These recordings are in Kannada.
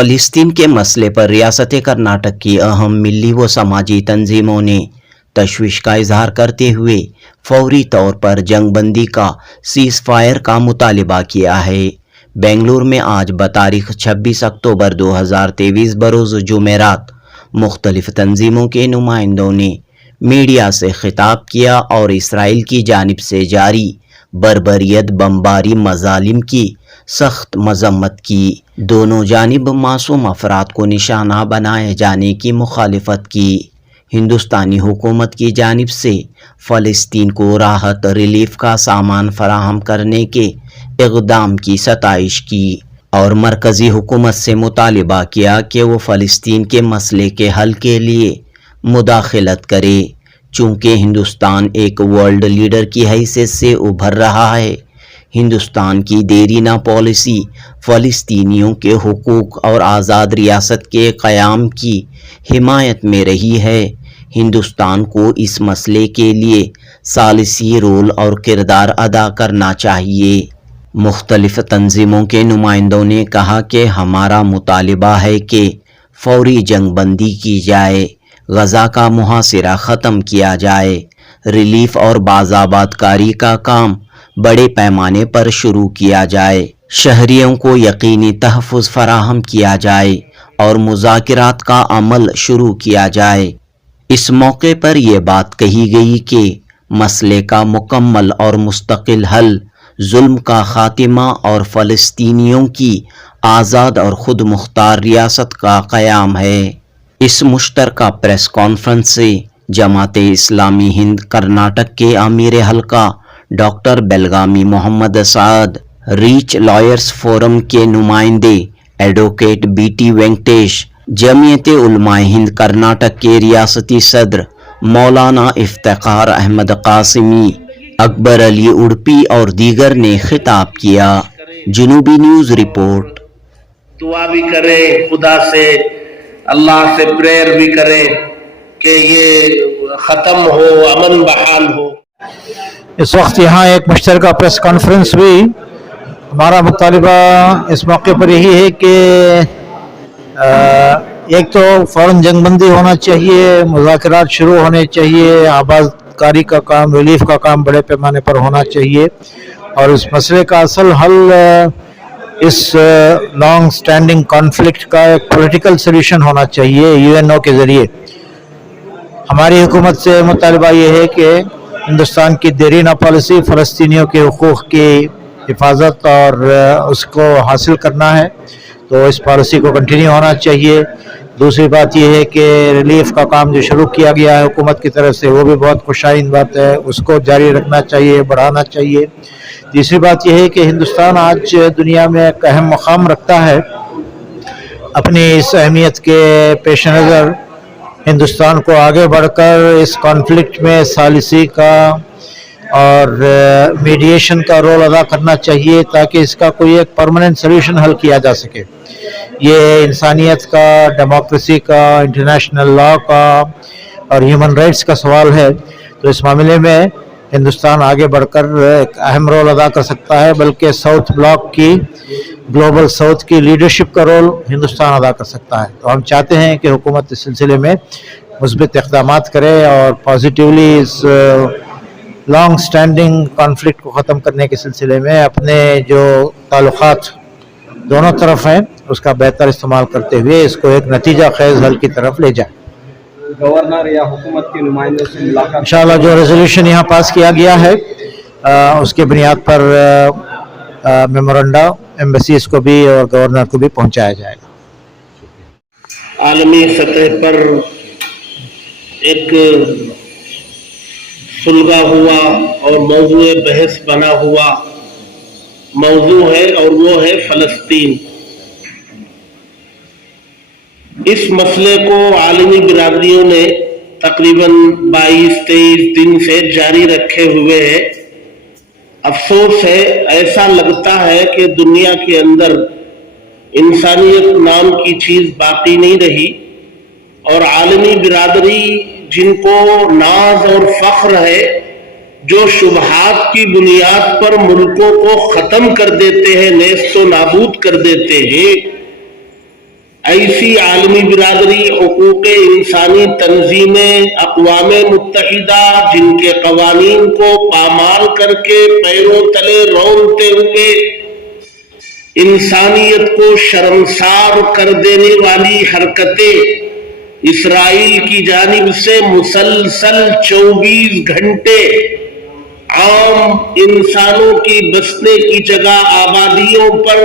فلسطین کے مسئلے پر ریاست کرناٹک کی اہم ملی و سماجی تنظیموں نے تشویش کا اظہار کرتے ہوئے فوری طور پر جنگ بندی کا سیز فائر کا مطالبہ کیا ہے۔ بنگلور میں آج بتاریخ 26 اکتوبر 2023 بروز جمعرات مختلف تنظیموں کے نمائندوں نے میڈیا سے خطاب کیا اور اسرائیل کی جانب سے جاری بربریت بمباری مظالم کی سخت مذمت کی۔ دونوں جانب معصوم افراد کو نشانہ بنائے جانے کی مخالفت کی۔ ہندوستانی حکومت کی جانب سے فلسطین کو راحت ریلیف کا سامان فراہم کرنے کے اقدام کی ستائش کی اور مرکزی حکومت سے مطالبہ کیا کہ وہ فلسطین کے مسئلے کے حل کے لیے مداخلت کرے۔ چونکہ ہندوستان ایک ورلڈ لیڈر کی حیثیت سے ابھر رہا ہے، ہندوستان کی دیرینہ پالیسی فلسطینیوں کے حقوق اور آزاد ریاست کے قیام کی حمایت میں رہی ہے۔ ہندوستان کو اس مسئلے کے لیے ثالثی رول اور کردار ادا کرنا چاہیے۔ مختلف تنظیموں کے نمائندوں نے کہا کہ ہمارا مطالبہ ہے کہ فوری جنگ بندی کی جائے، غزہ کا محاصرہ ختم کیا جائے، ریلیف اور بازآباد کاری کا کام بڑے پیمانے پر شروع کیا جائے، شہریوں کو یقینی تحفظ فراہم کیا جائے اور مذاکرات کا عمل شروع کیا جائے۔ اس موقع پر یہ بات کہی گئی کہ مسئلے کا مکمل اور مستقل حل ظلم کا خاتمہ اور فلسطینیوں کی آزاد اور خود مختار ریاست کا قیام ہے۔ اس مشترکہ پریس کانفرنس سے جماعت اسلامی ہند کرناٹک کے امیر حلقہ ڈاکٹر بیلگامی محمد سعد، ریچ لائرز فورم کے نمائندے ایڈوکیٹ بی ٹی وینکٹیش، جمعیت علماء ہند کرناٹک کے ریاستی صدر مولانا افتخار احمد قاسمی، اکبر علی اڑپی اور دیگر نے خطاب کیا۔ جنوبی نیوز رپورٹ۔ دعا بھی کریں خدا سے، اللہ سے پریئر بھی کریں کہ یہ ختم ہو، امن بحال ہو۔ اس وقت یہاں ایک مشترکہ پریس کانفرنس ہوئی۔ ہمارا مطالبہ اس موقع پر یہی ہے کہ ایک تو فوراً جنگ بندی ہونا چاہیے، مذاکرات شروع ہونے چاہیے، آباد کاری کا کام، ریلیف کا کام بڑے پیمانے پر ہونا چاہیے، اور اس مسئلے کا اصل حل اس لانگ سٹینڈنگ کانفلکٹ کا ایک پولیٹیکل سلیوشن ہونا چاہیے UN کے ذریعے۔ ہماری حکومت سے مطالبہ یہ ہے کہ ہندوستان کی دیرینہ پالیسی فلسطینیوں کے حقوق کی حفاظت اور اس کو حاصل کرنا ہے، تو اس پالیسی کو کنٹینیو ہونا چاہیے۔ دوسری بات یہ ہے کہ ریلیف کا کام جو شروع کیا گیا ہے حکومت کی طرف سے، وہ بھی بہت خوشائند بات ہے، اس کو جاری رکھنا چاہیے، بڑھانا چاہیے۔ تیسری بات یہ ہے کہ ہندوستان آج دنیا میں ایک اہم مقام رکھتا ہے۔ اپنی اس اہمیت کے پیش نظر ہندوستان کو آگے بڑھ کر اس کانفلکٹ میں ثالثی کا اور میڈیشن کا رول ادا کرنا چاہیے، تاکہ اس کا کوئی ایک پرماننٹ سلیوشن حل کیا جا سکے۔ یہ انسانیت کا، ڈیموکریسی کا، انٹرنیشنل لا کا اور ہیومن رائٹس کا سوال ہے، تو اس معاملے میں ہندوستان آگے بڑھ کر ایک اہم رول ادا کر سکتا ہے، بلکہ ساؤتھ بلاک کی، گلوبل ساؤتھ کی لیڈرشپ کا رول ہندوستان ادا کر سکتا ہے۔ تو ہم چاہتے ہیں کہ حکومت اس سلسلے میں مثبت اقدامات کرے اور پازیٹیولی اس لانگ سٹینڈنگ کانفلکٹ کو ختم کرنے کے سلسلے میں اپنے جو تعلقات دونوں طرف ہیں اس کا بہتر استعمال کرتے ہوئے اس کو ایک نتیجہ خیز حل کی طرف لے جائیں۔ گورنر یا حکومت کے نمائندوں سے ملاقات انشاءاللہ جو ریزولوشن یہاں پاس کیا گیا ہے اس کے بنیاد پر میمورنڈا ایمبیسیز کو بھی اور گورنر کو بھی پہنچایا جائے گا۔ عالمی سطح پر ایک سلگا ہوا اور موضوع بحث بنا ہوا موضوع ہے، اور وہ ہے فلسطین۔ اس مسئلے کو عالمی برادریوں نے تقریباً 22-23 دن سے جاری رکھے ہوئے ہے۔ افسوس ہے، ایسا لگتا ہے کہ دنیا کے اندر انسانیت نام کی چیز باقی نہیں رہی، اور عالمی برادری جن کو ناز اور فخر ہے، جو شبہات کی بنیاد پر ملکوں کو ختم کر دیتے ہیں، نیست و نابود کر دیتے ہیں، ایسی عالمی برادری، حقوق انسانی تنظیمیں، اقوام متحدہ، جن کے قوانین کو پامال کر کے پیروں تلے رونتے ہوئے انسانیت کو شرمسار کر دینے والی حرکتیں اسرائیل کی جانب سے مسلسل 24 گھنٹے عام انسانوں کی بسنے کی جگہ آبادیوں پر،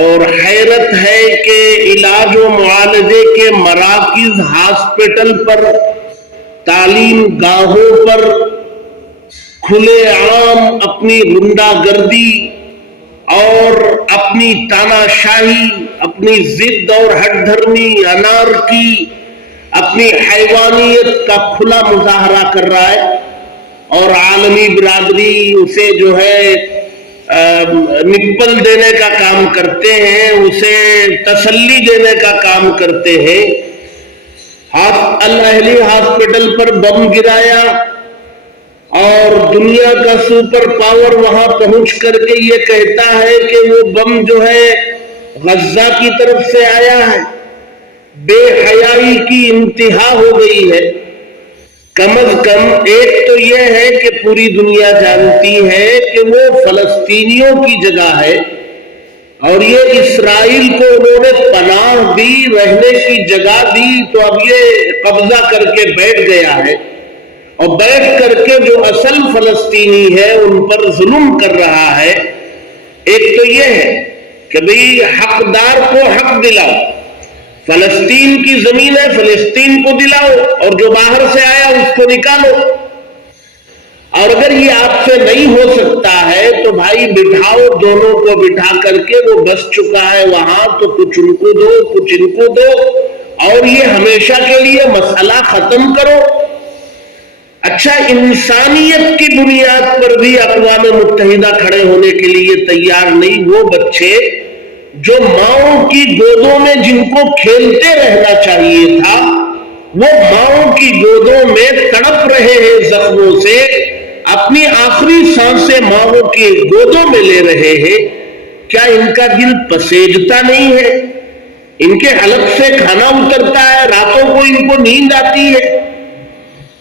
اور حیرت ہے کہ علاج و معالجے کے مراکز، ہاسپٹل پر، تعلیم گاہوں پر کھلے عام اپنی غنڈہ گردی اور اپنی تاناشاہی، اپنی ضد اور ہٹ دھرمی، انارکی، اپنی حیوانیت کا کھلا مظاہرہ کر رہا ہے، اور عالمی برادری اسے جو ہے نپل دینے کا کام کرتے ہیں، اسے تسلی دینے کا کام کرتے ہیں۔ الاہلی ہاسپٹل پر بم گرایا اور دنیا کا سپر پاور وہاں پہنچ کر کے یہ کہتا ہے کہ وہ بم جو ہے غزہ کی طرف سے آیا ہے۔ بے حیائی کی انتہا ہو گئی ہے۔ کم از کم ایک تو یہ ہے کہ پوری دنیا جانتی ہے کہ وہ فلسطینیوں کی جگہ ہے، اور یہ اسرائیل کو انہوں نے پناہ دی، رہنے کی جگہ دی، تو اب یہ قبضہ کر کے بیٹھ گیا ہے، اور بیٹھ کر کے جو اصل فلسطینی ہے ان پر ظلم کر رہا ہے۔ ایک تو یہ ہے کہ بھئی حقدار کو حق دلاؤ، فلسطین کی زمین ہے، فلسطین کو دلاؤ، اور جو باہر سے آیا اس کو نکالو۔ اور اگر یہ آپ سے نہیں ہو سکتا ہے تو بھائی بٹھاؤ، دونوں کو بٹھا کر کے، وہ بس چکا ہے وہاں تو کچھ ان کو دو، کچھ ان کو دو، اور یہ ہمیشہ کے لیے مسئلہ ختم کرو۔ اچھا، انسانیت کی بنیاد پر بھی اقوام متحدہ کھڑے ہونے کے لیے تیار نہیں۔ وہ بچے جو ماؤں کی گودوں میں جن کو کھیلتے رہنا چاہیے تھا، وہ ماؤں کی گودوں میں تڑپ رہے ہیں زخموں سے، اپنی آخری سانسیں ماؤں کی گودوں میں لے رہے ہیں، کیا ان کا دل پسیجتا نہیں ہے؟ ان کے حلق سے کھانا اترتا ہے، راتوں کو ان کو نیند آتی ہے؟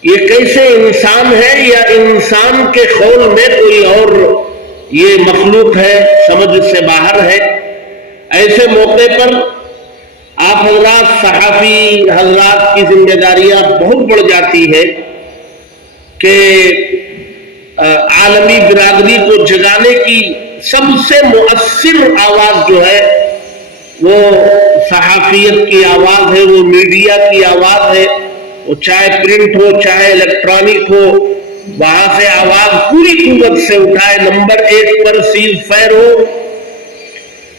یہ کیسے انسان ہے، یا انسان کے خول میں کوئی اور یہ مخلوق ہے، سمجھ سے باہر ہے؟ ایسے موقع پر آپ حضرات، صحافی حضرات کی ذمہ داریاں بہت بڑھ جاتی ہے کہ عالمی برادری کو جگانے کی سب سے مؤثر آواز جو ہے وہ صحافیت کی آواز ہے، وہ میڈیا کی آواز ہے، وہ چاہے پرنٹ ہو چاہے الیکٹرانک ہو، وہاں سے آواز پوری قوت سے اٹھائے۔ نمبر 1 پر سیز فائر ہو،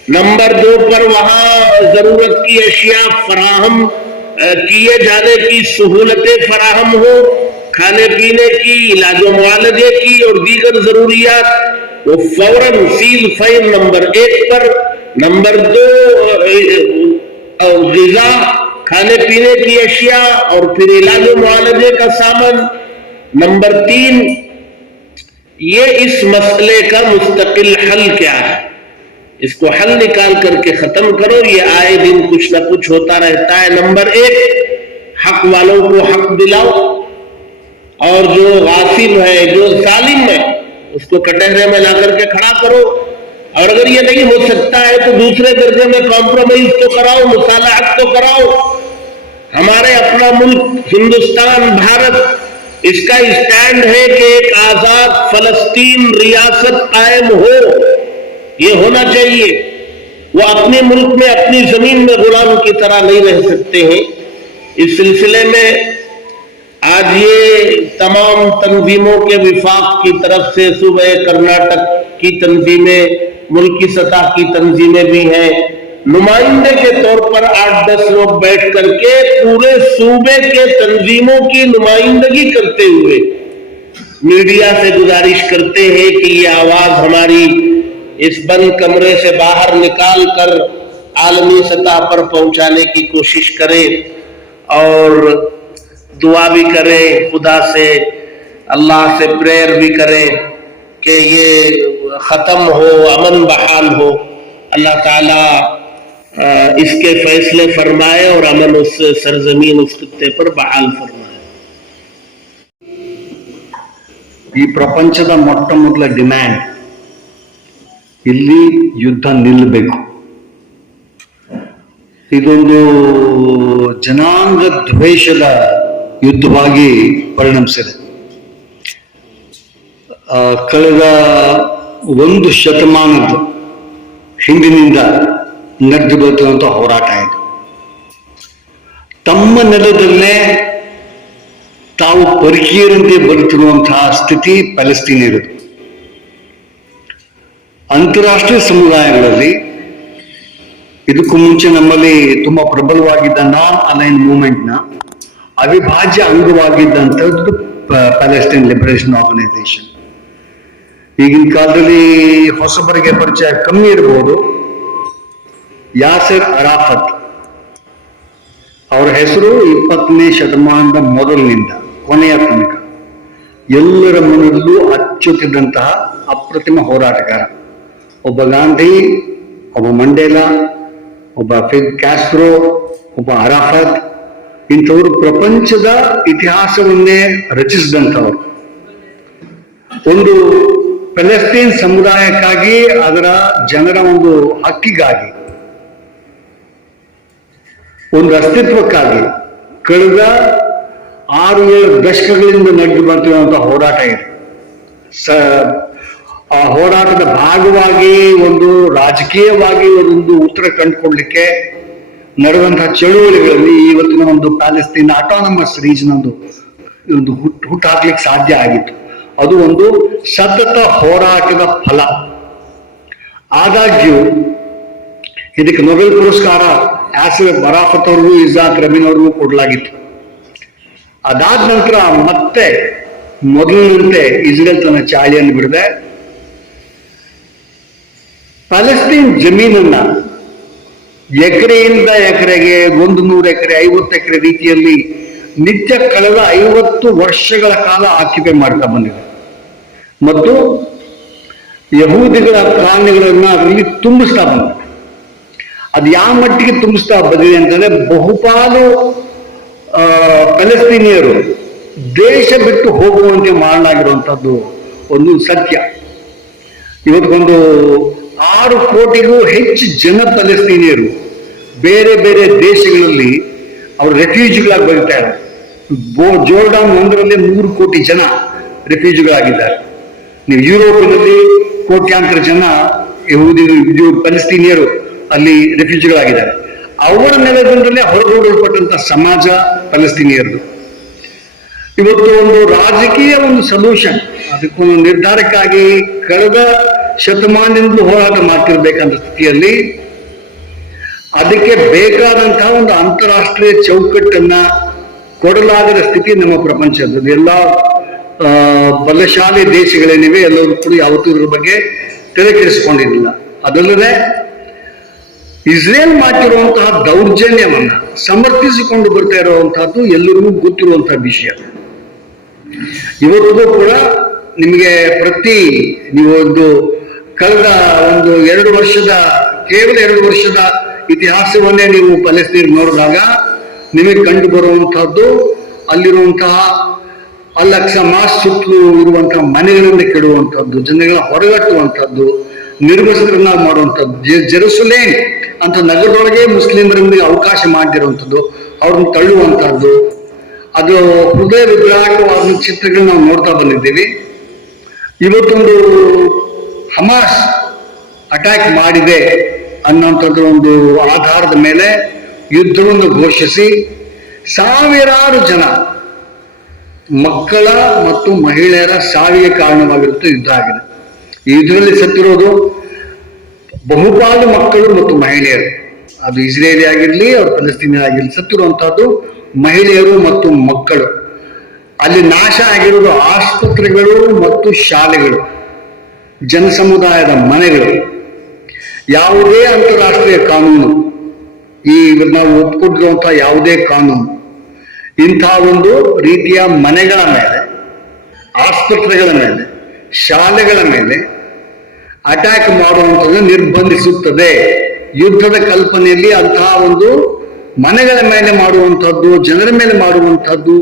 نمبر 2 پر وہاں ضرورت کی اشیاء فراہم کیے جانے کی سہولتیں فراہم ہو، کھانے پینے کی، علاج و معالجے کی اور دیگر ضروریات، وہ فوراً سیز فائر نمبر 1 پر۔ نمبر 2 غذا، کھانے پینے کی اشیاء اور پھر علاج و معالجے کا سامان۔ نمبر 3 یہ اس مسئلے کا مستقل حل کیا ہے، اس کو حل نکال کر کے ختم کرو۔ یہ آئے دن کچھ نہ کچھ ہوتا رہتا ہے۔ نمبر 1 حق والوں کو حق دلاؤ، اور جو غاصب ہے، جو ظالم ہے، اس کو کٹہرے میں لا کر کے کھڑا کرو۔ اور اگر یہ نہیں ہو سکتا ہے تو دوسرے درجے میں کمپرومائز تو کراؤ، مصالحت تو کراؤ۔ ہمارے اپنا ملک ہندوستان، بھارت، اس کا اسٹینڈ ہے کہ ایک آزاد فلسطین ریاست قائم ہو، یہ ہونا چاہیے۔ وہ اپنے ملک میں، اپنی زمین میں غلام کی طرح نہیں رہ سکتے ہیں۔ اس سلسلے میں آج یہ تمام تنظیموں کے وفاق کی طرف سے صوبہ کرناٹک کی تنظیمیں، ملکی سطح کی تنظیمیں بھی ہیں، نمائندے کے طور پر 8-10 لوگ بیٹھ کر کے پورے صوبے کے تنظیموں کی نمائندگی کرتے ہوئے میڈیا سے گزارش کرتے ہیں کہ یہ آواز ہماری اس بند کمرے سے باہر نکال کر عالمی سطح پر پہنچانے کی کوشش کریں، اور دعا بھی کریں، خدا سے، اللہ سے پریئر بھی کریں کہ یہ ختم ہو، امن بحال ہو۔ اللہ تعالی इसके फैसले फरमाए और अमन उस सरजमीन उस खित्ते पर बहाल फरमाए। ಈ ಪ್ರಪಂಚದ ಮೊಟ್ಟ ಮೊದಲ ಡಿಮ್ಯಾಂಡ್ ಇಲ್ಲಿ ಯುದ್ಧ ನಿಲ್ಲಬೇಕು. ಇದೊಂದು ಜನಾಂಗ ದ್ವೇಷದ ಯುದ್ಧವಾಗಿ ಪರಿಣಮಿಸಿದೆ. ಕಳೆದ ಒಂದು ಶತಮಾನದ ಹಿಂದಿನಿಂದ ನಡೆದು ಬರುತ್ತಿರುವಂಥ ಹೋರಾಟ ಇದು. ತಮ್ಮ ನೆಲದಲ್ಲೇ ತಾವು ಪರಕೀಯರಂತೆ ಬರುತ್ತಿರುವಂತಹ ಸ್ಥಿತಿ ಪ್ಯಾಲೆಸ್ತೀನಿಯರದು. ಅಂತಾರಾಷ್ಟ್ರೀಯ ಸಮುದಾಯಗಳಲ್ಲಿ ಇದಕ್ಕೂ ಮುಂಚೆ ನಮ್ಮಲ್ಲಿ ತುಂಬಾ ಪ್ರಬಲವಾಗಿದ್ದ ನಾನ್ ಅಲೈನ್ ಮೂವ್ಮೆಂಟ್ನ ಅವಿಭಾಜ್ಯ ಅಂಗವಾಗಿದ್ದಂಥದ್ದು ಪ್ಯಾಲೆಸ್ಟೈನ್ ಲಿಬರೇಷನ್ ಆರ್ಗನೈಸೇಷನ್. ಈಗಿನ ಕಾಲದಲ್ಲಿ ಹೊಸಬರಿಗೆ ಪರಿಚಯ ಕಮ್ಮಿ ಇರಬಹುದು. ಯಾಸರ್ ಅರಾಫತ್ ಅವರ ಹೆಸರು 20ನೇ ಶತಮಾನದ ಮೊದಲಿನಿಂದ ಕೊನೆಯ ತನಕ ಎಲ್ಲರ ಮನದಲ್ಲೂ ಅಚ್ಚುತ್ತಿದ್ದಂತಹ ಅಪ್ರತಿಮ ಹೋರಾಟಗಾರ. ಒಬ್ಬ ಗಾಂಧಿ, ಒಬ್ಬ ಮಂಡೇಲಾ, ಒಬ್ಬ ಕ್ಯಾಸ್ಟ್ರೋ, ಒಬ್ಬ ಅರಾಫತ್, ಇಂಥವರು ಪ್ರಪಂಚದ ಇತಿಹಾಸವನ್ನೇ ರಚಿಸಿದಂಥವರು. ಒಂದು ಪ್ಯಾಲೆಸ್ಟೈನ್ ಸಮುದಾಯಕ್ಕಾಗಿ, ಅದರ ಜನರ ಒಂದು ಹಕ್ಕಿಗಾಗಿ, ಒಂದು ಅಸ್ತಿತ್ವಕ್ಕಾಗಿ ಕಳೆದ 6-7 ದಶಕಗಳಿಂದ ನಡೆದು ಬರ್ತಿರುವಂತಹ ಹೋರಾಟ ಇದೆ. ಆ ಹೋರಾಟದ ಭಾಗವಾಗಿ ಒಂದು ರಾಜಕೀಯವಾಗಿ ಒಂದು ಉತ್ತರ ಕಂಡುಕೊಳ್ಳಲಿಕ್ಕೆ ನಡೆದಂತಹ ಚಳುವಳಿಗಳಲ್ಲಿ ಇವತ್ತಿನ ಒಂದು ಪ್ಯಾಲೆಸ್ತೀನ್ ಆಟೋನಮಸ್ ರೀಜನ್ ಒಂದು ಹುಟ್ಟಾಕ್ಲಿಕ್ಕೆ ಸಾಧ್ಯ ಆಗಿತ್ತು. ಅದು ಒಂದು ಸತತ ಹೋರಾಟದ ಫಲ. ಆದಾಗ್ಯೂ ಇದಕ್ಕೆ ನೊಬೆಲ್ ಪುರಸ್ಕಾರ ಯಾಸಿರ್ ಅರಾಫತ್ ಅವ್ರಿಗೂ ಇಸಾಕ್ ರಬಿನ್ ಅವ್ರಿಗೂ ಕೊಡಲಾಗಿತ್ತು. ಅದಾದ ನಂತರ ಮತ್ತೆ ಮೊದಲಿನಂತೆ ಇಸ್ರೇಲ್ ತನ್ನ ಚಾಳಿಯನ್ನು ಬಿಡದೆ ಪ್ಯಾಲೆಸ್ತೀನ್ ಜಮೀನನ್ನ ಎಕರೆಯಿಂದ ಎಕರೆಗೆ 100 ಎಕರೆ 50 ಎಕರೆ ರೀತಿಯಲ್ಲಿ ನಿತ್ಯ ಕಳೆದ 50 ವರ್ಷಗಳ ಕಾಲ ಆಕ್ಯುಪೈ ಮಾಡ್ತಾ ಬಂದಿದೆ ಮತ್ತು ಯಹೂದಿಗಳ ಪ್ರಾಣಿಗಳನ್ನ ಅದರಲ್ಲಿ ತುಂಬಿಸ್ತಾ ಬಂದಿದೆ. ಅದು ಯಾವ ಮಟ್ಟಿಗೆ ತುಂಬಿಸ್ತಾ ಬಂದಿದೆ ಅಂತಂದ್ರೆ ಬಹುಪಾಲು ಪ್ಯಾಲೆಸ್ತೀನಿಯರು ದೇಶ ಬಿಟ್ಟು ಹೋಗುವಂತೆ ಮಾಡಲಾಗಿರುವಂಥದ್ದು ಒಂದು ಸತ್ಯ. ಇವತ್ತೊಂದು 6 ಕೋಟಿಗೂ ಹೆಚ್ಚು ಜನ ಪ್ಯಾಲೆಸ್ತೀನಿಯರು ಬೇರೆ ಬೇರೆ ದೇಶಗಳಲ್ಲಿ ಅವರು ರೆಫ್ಯೂಜಿಗಳಾಗಿ ಬರೀತಾ ಇದ್ದಾರೆ. ಜೋರ್ಡಾನ್ ಒಂದರಲ್ಲಿ 3 ಕೋಟಿ ಜನ ರೆಫ್ಯೂಜಿಗಳಾಗಿದ್ದಾರೆ. ನೀವು ಯುರೋಪಿನಲ್ಲಿ ಕೋಟ್ಯಾಂತರ ಜನ ಪ್ಯಾಲೆಸ್ತೀನಿಯರು ಅಲ್ಲಿ ರೆಫ್ಯೂಜಿಗಳಾಗಿದ್ದಾರೆ. ಅವರ ನೆಲೆಗೊಂಡಲ್ಲೇ ಹೊರಗೂಡಲ್ಪಟ್ಟಂತ ಸಮಾಜ ಪ್ಯಾಲೆಸ್ತೀನಿಯರದು. ಇವತ್ತು ಒಂದು ರಾಜಕೀಯ ಒಂದು ಸೊಲ್ಯೂಷನ್, ಅದಕ್ಕೊಂದು ನಿರ್ಧಾರಕ್ಕಾಗಿ ಕಳೆದ ಶತಮಾನದಿಂದಲೂ ಹೋರಾಟ ಮಾಡ್ತಿರ್ಬೇಕಂತ ಸ್ಥಿತಿಯಲ್ಲಿ ಅದಕ್ಕೆ ಬೇಕಾದಂತಹ ಒಂದು ಅಂತಾರಾಷ್ಟ್ರೀಯ ಚೌಕಟ್ಟನ್ನ ಕೊಡಲಾಗದ ಸ್ಥಿತಿ ನಮ್ಮ ಪ್ರಪಂಚದ್ದು. ಎಲ್ಲ ಬಲಶಾಲಿ ದೇಶಗಳೇನಿವೆ ಎಲ್ಲರೂ ಕೂಡ ಯಾವತ್ತೂ ಇದ್ರ ಬಗ್ಗೆ ತಲೆ ಕೆಡಿಸಿಕೊಂಡಿರಲಿಲ್ಲ. ಅದಲ್ಲದೆ ಇಸ್ರೇಲ್ ಮಾಡಿರುವಂತಹ ದೌರ್ಜನ್ಯವನ್ನ ಸಮರ್ಥಿಸಿಕೊಂಡು ಬರ್ತಾ ಇರುವಂತಹದ್ದು ಎಲ್ಲರಿಗೂ ಗೊತ್ತಿರುವಂತಹ ವಿಷಯ. ಇವತ್ತಿಗೂ ಕೂಡ ನಿಮಗೆ ನೀವು ಒಂದು ಕಳೆದ ಒಂದು 2 ವರ್ಷದ ಕೇವಲ 2 ವರ್ಷದ ಇತಿಹಾಸವನ್ನೇ ನೀವು ಪ್ಯಾಲೆಸ್ತೀನ್ ನೋಡಿದಾಗ ನಿಮಗೆ ಕಂಡು ಬರುವಂತಹದ್ದು ಅಲ್ಲಿರುವಂತಹ ಅಲ್ ಅಕ್ಸಾ ಮಾಸ್ ಸುತ್ತಲೂ ಇರುವಂತಹ ಮನೆಗಳಿಂದ ಕೆಡುವಂಥದ್ದು, ಜನಗಳ ಹೊರಗಟ್ಟುವಂಥದ್ದು, ನಿರ್ವಸನ ಮಾಡುವಂಥದ್ದು, ಜೆರುಸಲೇಮ್ ಅಂತ ನಗರದೊಳಗೆ ಮುಸ್ಲಿಮರಿಗೆ ಅವಕಾಶ ಮಾಡಿರುವಂಥದ್ದು, ಅವ್ರನ್ನ ತಳ್ಳುವಂತಹದ್ದು, ಅದು ಹೃದಯ ವಿಗ್ರಹವಾದ ಚಿತ್ರಗಳನ್ನ ನಾವು ನೋಡ್ತಾ ಬಂದಿದ್ದೀವಿ. ಇವತ್ತೊಂದು ಹಮಾಸ್ ಅಟ್ಯಾಕ್ ಮಾಡಿದೆ ಅನ್ನೋಂಥದ್ದು ಒಂದು ಆಧಾರದ ಮೇಲೆ ಯುದ್ಧವನ್ನು ಘೋಷಿಸಿ ಸಾವಿರಾರು ಜನ ಮಕ್ಕಳ ಮತ್ತು ಮಹಿಳೆಯರ ಸಾವಿಗೆ ಕಾರಣವಾಗಿರುತ್ತೆ ಯುದ್ಧ ಆಗಿದೆ. ಈ ಯುದ್ಧದಲ್ಲಿ ಸತ್ತಿರೋದು ಬಹುಪಾಲು ಮಕ್ಕಳು ಮತ್ತು ಮಹಿಳೆಯರು. ಅದು ಇಸ್ರೇಲಿ ಆಗಿರ್ಲಿ ಅವ್ರು ಪ್ಯಾಲೆಸ್ತೀನಿಯರ್ ಆಗಿರ್ಲಿ, ಸತ್ತಿರುವಂತಹದ್ದು ಮಹಿಳೆಯರು ಮತ್ತು ಮಕ್ಕಳು. ಅಲ್ಲಿ ನಾಶ ಆಗಿರೋದು ಆಸ್ಪತ್ರೆಗಳು ಮತ್ತು ಶಾಲೆಗಳು, ಜನಸಮುದಾಯದ ಮನೆಗಳು. ಯಾವುದೇ ಅಂತಾರಾಷ್ಟ್ರೀಯ ಕಾನೂನು, ಈ ನಾವು ಒಪ್ಪಿಕೊಂಡಿರುವಂತಹ ಯಾವುದೇ ಕಾನೂನು ಇಂತಹ ಒಂದು ರೀತಿಯ ಮನೆಗಳ ಮೇಲೆ, ಆಸ್ಪತ್ರೆಗಳ ಮೇಲೆ, ಶಾಲೆಗಳ ಮೇಲೆ ಅಟ್ಯಾಕ್ ಮಾಡುವಂಥದ್ದು ನಿರ್ಬಂಧಿಸುತ್ತದೆ. ಯುದ್ಧದ ಕಲ್ಪನೆಯಲ್ಲಿ ಅಂತಹ ಒಂದು ಮನೆಗಳ ಮೇಲೆ ಮಾಡುವಂತಹದ್ದು, ಜನರ ಮೇಲೆ ಮಾಡುವಂತಹದ್ದು,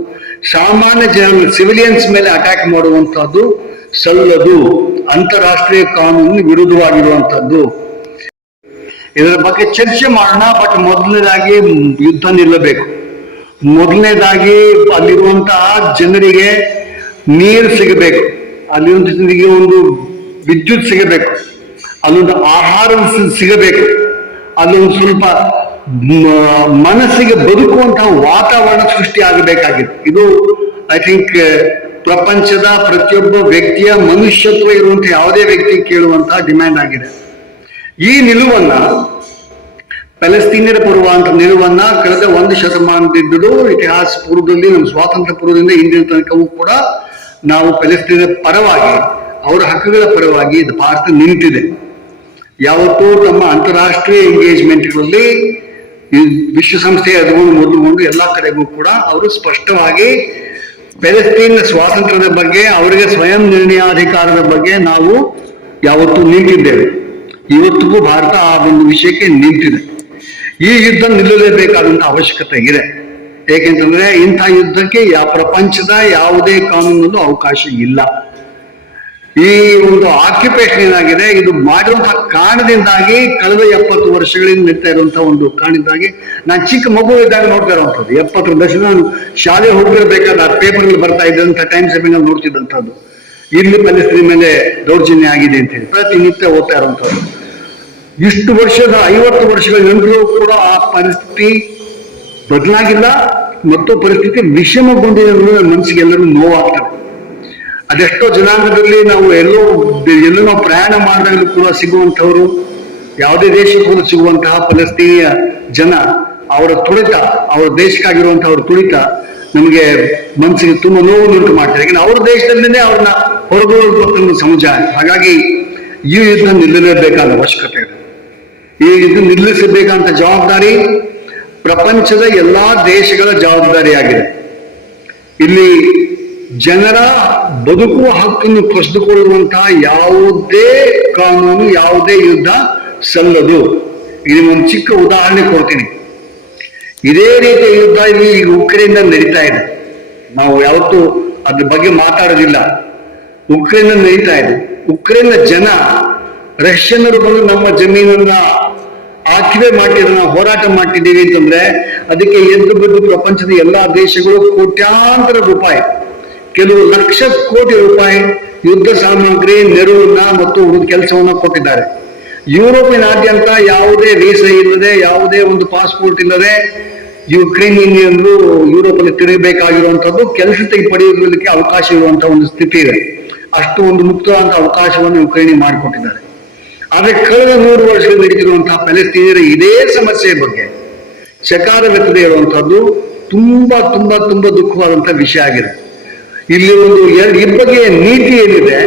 ಸಾಮಾನ್ಯ ಜನ ಸಿವಿಲಿಯನ್ಸ್ ಮೇಲೆ ಅಟ್ಯಾಕ್ ಮಾಡುವಂತಹದ್ದು ಸಲ್ಲದು, ಅಂತಾರಾಷ್ಟ್ರೀಯ ಕಾನೂನಿನ ವಿರುದ್ಧವಾಗಿರುವಂತಹದ್ದು. ಇದರ ಬಗ್ಗೆ ಚರ್ಚೆ ಮಾಡೋಣ. ಬಟ್ ಮೊದಲನೇದಾಗಿ ಯುದ್ಧ ನಿಲ್ಲಬೇಕು. ಮೊದಲನೇದಾಗಿ ಅಲ್ಲಿರುವಂತಹ ಜನರಿಗೆ ನೀರು ಸಿಗಬೇಕು, ಅಲ್ಲಿರುವಂತಹ ಜನರಿಗೆ ಒಂದು ವಿದ್ಯುತ್ ಸಿಗಬೇಕು, ಅಲ್ಲೊಂದು ಆಹಾರ ಸಿಗಬೇಕು, ಅಲ್ಲೊಂದು ಸ್ವಲ್ಪ ಮನಸ್ಸಿಗೆ ಬದುಕುವಂತಹ ವಾತಾವರಣ ಸೃಷ್ಟಿ ಆಗಬೇಕಾಗಿದೆ. ಇದು ಐ ಥಿಂಕ್ ಪ್ರಪಂಚದ ಪ್ರತಿಯೊಬ್ಬ ವ್ಯಕ್ತಿಯ ಮನುಷ್ಯತ್ವ ಇರುವಂತಹ ಯಾವುದೇ ವ್ಯಕ್ತಿ ಕೇಳುವಂತಹ ಡಿಮ್ಯಾಂಡ್ ಆಗಿದೆ. ಈ ನಿಲುವನ್ನ, ಪ್ಯಾಲೆಸ್ತೀನಿಯರ ಪರವಾದಂತಹ ನಿಲುವನ್ನ ಕಳೆದ 1 ಶತಮಾನದಿದ್ದು ಇತಿಹಾಸ ಪೂರ್ವದಲ್ಲಿ, ನಮ್ಮ ಸ್ವಾತಂತ್ರ್ಯ ಪೂರ್ವದಿಂದ ಇಂದಿನ ತನಕವೂ ಕೂಡ ನಾವು ಪ್ಯಾಲೆಸ್ತೀನಿಯರ ಪರವಾಗಿ, ಅವರ ಹಕ್ಕುಗಳ ಪರವಾಗಿ ಇದು ಭಾರತ ನಿಂತಿದೆ. ಯಾವತ್ತೂ ತಮ್ಮ ಅಂತಾರಾಷ್ಟ್ರೀಯ ಎಂಗೇಜ್ಮೆಂಟ್ಗಳಲ್ಲಿ ವಿಶ್ವಸಂಸ್ಥೆ ಅದನ್ನು ಮೊದಲುಗೊಂಡು ಎಲ್ಲ ಕಡೆಗೂ ಕೂಡ ಅವರು ಸ್ಪಷ್ಟವಾಗಿ ಪ್ಯಾಲೆಸ್ತೀನ್ ಸ್ವಾತಂತ್ರ್ಯದ ಬಗ್ಗೆ, ಅವರಿಗೆ ಸ್ವಯಂ ನಿರ್ಣಯಾಧಿಕಾರದ ಬಗ್ಗೆ ನಾವು ಯಾವತ್ತೂ ನಿಂತಿದ್ದೇವೆ. ಇವತ್ತಿಗೂ ಭಾರತ ಆ ಒಂದು ವಿಷಯಕ್ಕೆ ನಿಂತಿದೆ. ಈ ಯುದ್ಧ ನಿಲ್ಲಲೇಬೇಕಾದಂತ ಅವಶ್ಯಕತೆ ಇದೆ. ಏಕೆಂತಂದ್ರೆ ಇಂಥ ಯುದ್ಧಕ್ಕೆ ಪ್ರಪಂಚದ ಯಾವುದೇ ಕಾನೂನಲ್ಲೂ ಅವಕಾಶ ಇಲ್ಲ. ಈ ಒಂದು ಆಕ್ಯುಪೇಷನ್ ಏನಾಗಿದೆ, ಇದು ಮಾಡಿರುವಂತಹ ಕಾರಣದಿಂದಾಗಿ ಕಳೆದ 70 ವರ್ಷಗಳಿಂದ ನಿಲ್ತಾ ಇರುವಂತಹ ಒಂದು ಕಾರಣದಿಂದಾಗಿ ನಾನು ಚಿಕ್ಕ ಮಗು ಇದ್ದಾಗ ನೋಡ್ತಾ ಇರುವಂಥದ್ದು. 70 ದಶಕ ನಾನು ಶಾಲೆ ಹೋಗ್ತಿರ್ಬೇಕಾದ್ರೆ ಆ ಪೇಪರ್ಗಳು ಬರ್ತಾ ಇದ್ದಂಥ ಟೈಮ್ ಸೆವೆನ್ ನೋಡ್ತಿದ್ದಂಥದ್ದು. ಇಲ್ಲಿ ಪ್ಯಾಲೆಸ್ತೀನ್ ಮೇಲೆ ದೌರ್ಜನ್ಯ ಆಗಿದೆ ಅಂತ ಹೇಳಿ ಪ್ರತಿನಿತ್ಯ ಓದ್ತಾ ಇರುವಂಥದ್ದು. ಇಷ್ಟು ವರ್ಷದ 50 ವರ್ಷಗಳ ನಂತರವೂ ಕೂಡ ಆ ಪರಿಸ್ಥಿತಿ ಬದಲಾಗಿಲ್ಲ ಮತ್ತು ಪರಿಸ್ಥಿತಿ ವಿಷಮಗೊಂಡಿದೆ ಅನ್ನೋದು ಮನಸ್ಸಿಗೆ ಎಲ್ಲರೂ ನೋವಾಗ್ತದೆ. ಅದೆಷ್ಟೋ ಜನಾಂಗದಲ್ಲಿ ನಾವು ಎಲ್ಲೋ ನಾವು ಪ್ರಯಾಣ ಮಾಡಿದಾಗಲೂ ಕೂಡ ಸಿಗುವಂಥವ್ರು, ಯಾವುದೇ ದೇಶಕ್ಕೆ ಹೋದ ಸಿಗುವಂತಹ ಫಲಸ್ತೀನಿಯ ಜನ, ಅವರ ತುಳಿತ, ಅವರ ದೇಶಕ್ಕಾಗಿರುವಂತಹ ಅವರ ತುಳಿತ ನಮಗೆ ಮನಸ್ಸಿಗೆ ತುಂಬಾ ನೋವುಂಟು ಮಾಡ್ತಾರೆ. ಯಾಕಂದ್ರೆ ಅವ್ರ ದೇಶದಲ್ಲೇ ಅವ್ರನ್ನ ಹೊರಗೋದು ಸಮುದಾಯ. ಹಾಗಾಗಿ ಈ ಯುದ್ಧ ನಿಲ್ಲಲೇಬೇಕಾದ ಅವಶ್ಯಕತೆ ಇದೆ. ಈ ಯುದ್ಧ ನಿಲ್ಲಿಸಬೇಕಂತ ಜವಾಬ್ದಾರಿ ಪ್ರಪಂಚದ ಎಲ್ಲಾ ದೇಶಗಳ ಜವಾಬ್ದಾರಿಯಾಗಿದೆ. ಇಲ್ಲಿ ಜನರ ಬದುಕುವ ಹಕ್ಕನ್ನು ಕಸಿದುಕೊಳ್ಳುವಂತಹ ಯಾವುದೇ ಕಾನೂನು, ಯಾವುದೇ ಯುದ್ಧ ಸಲ್ಲದು. ಇದು ಒಂದು ಚಿಕ್ಕ ಉದಾಹರಣೆ ಕೊಡ್ತೀನಿ. ಇದೇ ರೀತಿಯ ಯುದ್ಧ ಇಲ್ಲಿ ಈಗ ಉಕ್ರೇನ್ ನಡೀತಾ ಇದೆ. ನಾವು ಯಾವತ್ತೂ ಅದ್ರ ಬಗ್ಗೆ ಮಾತಾಡೋದಿಲ್ಲ. ಉಕ್ರೇನ್ ನಡೀತಾ ಇದೆ. ಉಕ್ರೇನ್ನ ಜನ ರಷ್ಯನ್ನರು ಬಂದು ನಮ್ಮ ಜಮೀನನ್ನ ಆಕ್ಯುಪೈ ಮಾಡಿದ್ರೆ, ನಾವು ಹೋರಾಟ ಮಾಡ್ತಿದ್ದೀವಿ ಅಂತಂದ್ರೆ ಅದಕ್ಕೆ ಎದ್ದು ಬಿದ್ದು ಪ್ರಪಂಚದ ಎಲ್ಲಾ ದೇಶಗಳು ಕೋಟ್ಯಾಂತರ ರೂಪಾಯಿ, ಕೆಲವು ಲಕ್ಷ ಕೋಟಿ ರೂಪಾಯಿ ಯುದ್ಧ ಸಾಮಗ್ರಿ, ನೆರವನ್ನ ಮತ್ತು ಕೆಲಸವನ್ನ ಕೊಟ್ಟಿದ್ದಾರೆ. ಯುರೋಪಿನಾದ್ಯಂತ ಯಾವುದೇ ವೀಸಾ ಇಲ್ಲದೆ, ಯಾವುದೇ ಒಂದು ಪಾಸ್ಪೋರ್ಟ್ ಇಲ್ಲದೆ ಯುಕ್ರೇನಿಯನ್ರು ಯುರೋಪಲ್ಲಿ ತಿರುಗಬೇಕಾಗಿರುವಂತದ್ದು, ಕೆಲಸ ಪಡೆಯುವುದಕ್ಕೆ ಅವಕಾಶ ಇರುವಂತಹ ಒಂದು ಸ್ಥಿತಿ ಇದೆ. ಅಷ್ಟು ಒಂದು ಮುಕ್ತವಾದ ಅವಕಾಶವನ್ನು ಯುಕ್ರೇನಿಗೆ ಮಾಡಿಕೊಟ್ಟಿದ್ದಾರೆ. ಆದ್ರೆ ಕಳೆದ 100 ವರ್ಷಗಳು ನಡೀತಿರುವಂತಹ ಪ್ಯಾಲೆಸ್ತೀನಿಯರ ಇದೇ ಸಮಸ್ಯೆ ಬಗ್ಗೆ ಚಕಾರವೆತ್ತದೇ ಇರುವಂತಹದ್ದು ತುಂಬಾ ತುಂಬಾ ತುಂಬಾ ದುಃಖವಾದಂತಹ ವಿಷಯ ಆಗಿದೆ. ಇಲ್ಲಿ ಒಂದು ಇಬ್ಬಗೆಯ ನೀತಿ ಏನಿದೆ,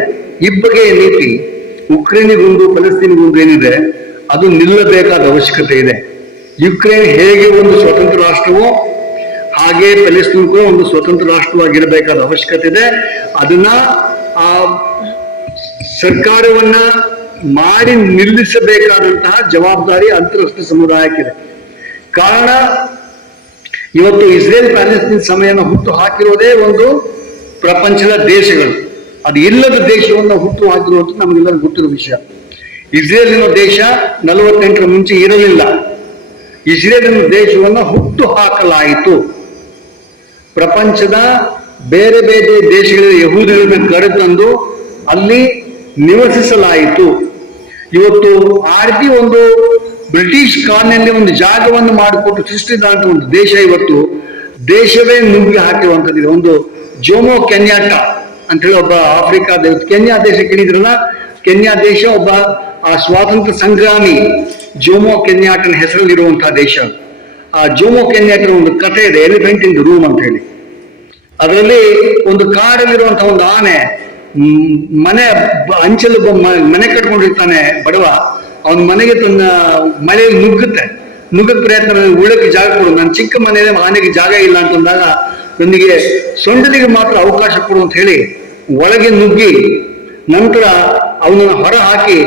ಇಬ್ಬಗೆಯ ನೀತಿ ಉಕ್ರೇನಿಗೊಂದು ಪ್ಯಾಲೆಸ್ತೀನ್ಗೊಂದು ಏನಿದೆ, ಅದು ನಿಲ್ಲಬೇಕಾದ ಅವಶ್ಯಕತೆ ಇದೆ. ಯುಕ್ರೇನ್ ಹೇಗೆ ಒಂದು ಸ್ವತಂತ್ರ ರಾಷ್ಟ್ರವೋ ಹಾಗೆ ಪ್ಯಾಲೆಸ್ತೀನ್ಗೂ ಒಂದು ಸ್ವತಂತ್ರ ರಾಷ್ಟ್ರವಾಗಿರಬೇಕಾದ ಅವಶ್ಯಕತೆ ಇದೆ. ಅದನ್ನ ಆ ಸರ್ಕಾರವನ್ನ ಮಾಡಿ ನಿಲ್ಲಿಸಬೇಕಾದಂತಹ ಜವಾಬ್ದಾರಿ ಅಂತಾರಾಷ್ಟ್ರೀಯ ಸಮುದಾಯಕ್ಕಿದೆ. ಕಾರಣ, ಇವತ್ತು ಇಸ್ರೇಲ್ ಪ್ಯಾಲೆಸ್ತೀನ್ ಸಮಯನ ಹುಟ್ಟು ಹಾಕಿರೋದೇ ಒಂದು ಪ್ರಪಂಚದ ದೇಶಗಳು. ಅದು ಇಲ್ಲದ ದೇಶವನ್ನು ಹುಟ್ಟು ಹಾಕಿರುವಂತ ನಮಗೆಲ್ಲರಿಗೂ ಗೊತ್ತಿರೋ ವಿಷಯ. ಇಸ್ರೇಲ್ ಎನ್ನುವ ದೇಶ 48ರ ಮುಂಚೆ ಇರಲಿಲ್ಲ. ಇಸ್ರೇಲ್ ಎನ್ನುವ ದೇಶವನ್ನು ಹುಟ್ಟು ಹಾಕಲಾಯಿತು. ಪ್ರಪಂಚದ ಬೇರೆ ಬೇರೆ ದೇಶಗಳ ಯಹೂದಿಗಳನ್ನ ಕರೆತಂದು ಅಲ್ಲಿ ನಿವಸಿಸಲಾಯಿತು. ಇವತ್ತು ಆ ರೀತಿ ಒಂದು ಬ್ರಿಟಿಷ್ ಕಾಲನಿಯಲ್ಲಿ ಒಂದು ಜಾಗವನ್ನು ಮಾಡಿಕೊಟ್ಟು ಸೃಷ್ಟಿಸಿದಂತ ಒಂದು ದೇಶ ಇವತ್ತು ದೇಶವೇ ನುಗ್ಗಿ ಹಾಕಿರುವಂತದ್ದಿದೆ. ಒಂದು ಜೋಮೋ ಕೆನ್ಯಾಟ ಅಂತ ಹೇಳಿ ಒಬ್ಬ ಆಫ್ರಿಕಾದ, ಕೆನ್ಯಾ ದೇಶ ಕೇಳಿದ್ರಲ್ಲ, ಕೆನ್ಯಾ ದೇಶ ಒಬ್ಬ ಆ ಸ್ವಾತಂತ್ರ್ಯ ಸಂಗ್ರಾಮಿ ಜೋಮೋ ಕೆನ್ಯಾಟನ ಹೆಸರಲ್ಲಿರುವಂತಹ ದೇಶ. ಆ ಜೋಮೋ ಕೆನ್ಯಾಟನ ಒಂದು ಕಥೆ ಇದೆ, ಎಲಿಫೆಂಟ್ ಇನ್ ದ ರೂಮ್ ಅಂತ ಹೇಳಿ. ಅದರಲ್ಲಿ ಒಂದು ಕಾಡಲ್ಲಿರುವಂತಹ ಒಂದು ಆನೆ ಮನೆ ಅಂಚಲು ಮನೆ ಕಟ್ಕೊಂಡಿರ್ತಾನೆ ಬಡವ. ಅವನ ಮನೆಗೆ ತನ್ನ ಮನೆಯಲ್ಲಿ ನುಗ್ಗದ ಪ್ರಯತ್ನ, ಉಳಕ್ಕೆ ಜಾಗ ಕೊಡು, ನನ್ನ ಚಿಕ್ಕ ಮನೆಯಲ್ಲಿ ಆನೆಗೆ ಜಾಗ ಇಲ್ಲ ಅಂತಂದಾಗ ನನಗೆ ಸೊಂಡಲಿಗೆ ಮಾತ್ರ ಅವಕಾಶ ಕೊಡು ಅಂತ ಹೇಳಿ ಒಳಗೆ ನುಗ್ಗಿ ನಂತರ ಅವನನ್ನು ಹೊರ ಹಾಕಿ